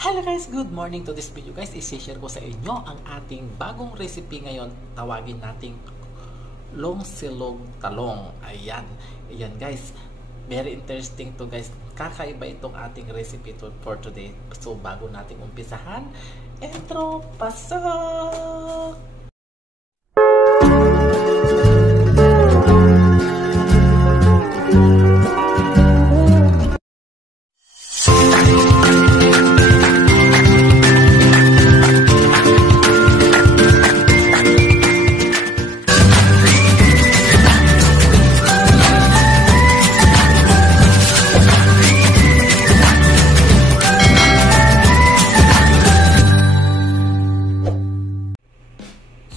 Hello guys! Good morning to this video guys. I-share ko sa inyo ang ating bagong recipe ngayon. Tawagin nating long silog talong. Ayan. Ayan guys. Very interesting to guys. Kakaiba itong ating recipe for today. So bago nating umpisahan, intro, pasok!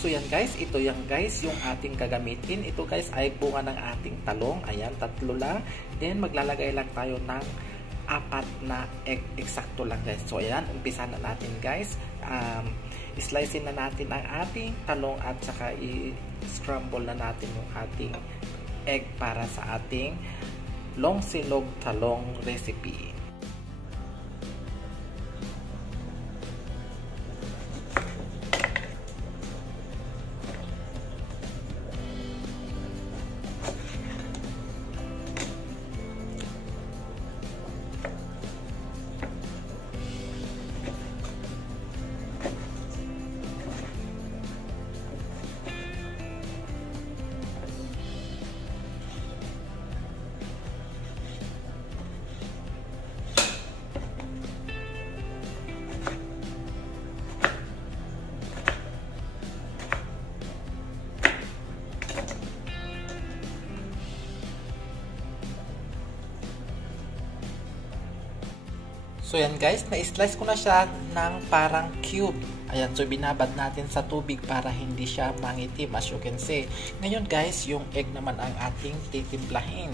So yan guys, ito yan guys yung ating gagamitin. Ito guys ay bunga ng ating talong. Ayan, 3 lang. Then maglalagay lang tayo ng 4 na egg. Eksakto lang guys. So ayan, umpisa na natin guys. Slicein na natin ang ating talong at saka i-scramble na natin yung ating egg para sa ating long silog talong recipe. So yan guys, na-slice ko na siya ng parang cube. Ayan, so binabad natin sa tubig para hindi siya mangitim as you can see. Ngayon guys, yung egg naman ang ating titimplahin.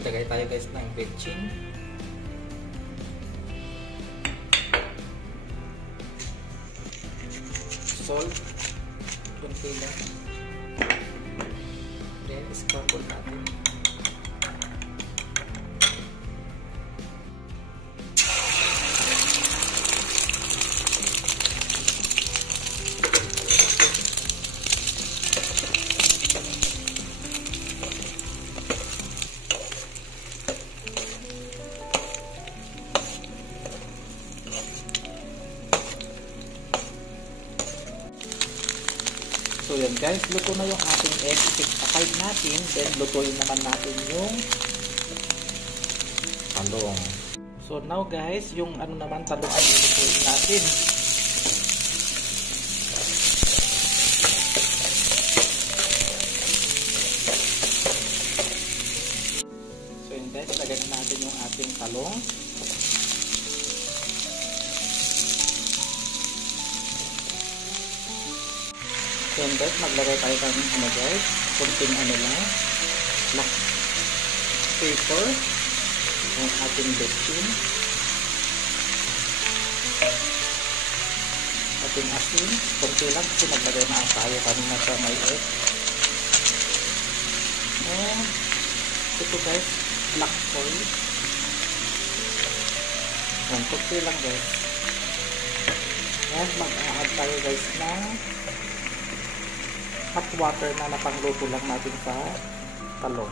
Lagay tayo guys ng betchin. Salt. Kunti lang. Then scramble natin. So yan guys, luto na yung ating egg. Ipakide natin, then lutuin naman natin yung talong. So now guys, yung ano naman talong ay lutuin natin. So yan guys, lagyan na natin yung ating talong. So guys, maglagay tayo ng ano guys, kunting ano lang, black pepper, ang ating betchin, ating asin, kunti lang kasi maglagay na tayo kanina sa may egg. And ito guys, black soy, and kunti lang guys. And mag-add tayo guys na hot water na napangluto lang natin sa talong.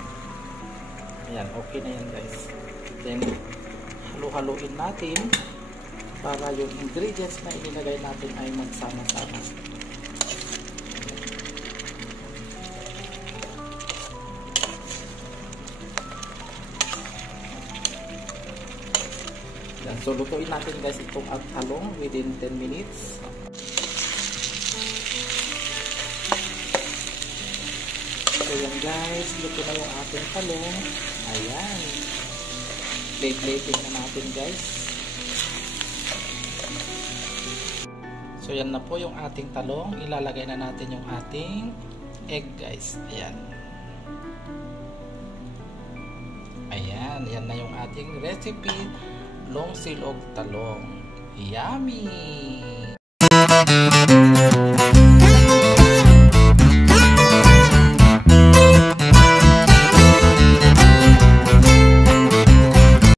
Ayan, okay na yan guys. Then, halu-haluin natin para yung ingredients na inilagay natin ay magsama-sama. Ayan, so lutuin natin guys itong talong within 10 minutes. So yan guys, luto na yung ating talong. Ayan. Plate-plating na natin guys. So yan na po yung ating talong. Ilalagay na natin yung ating egg guys. Ayan. Ayan, yan na yung ating recipe. Long silog talong. Yummy!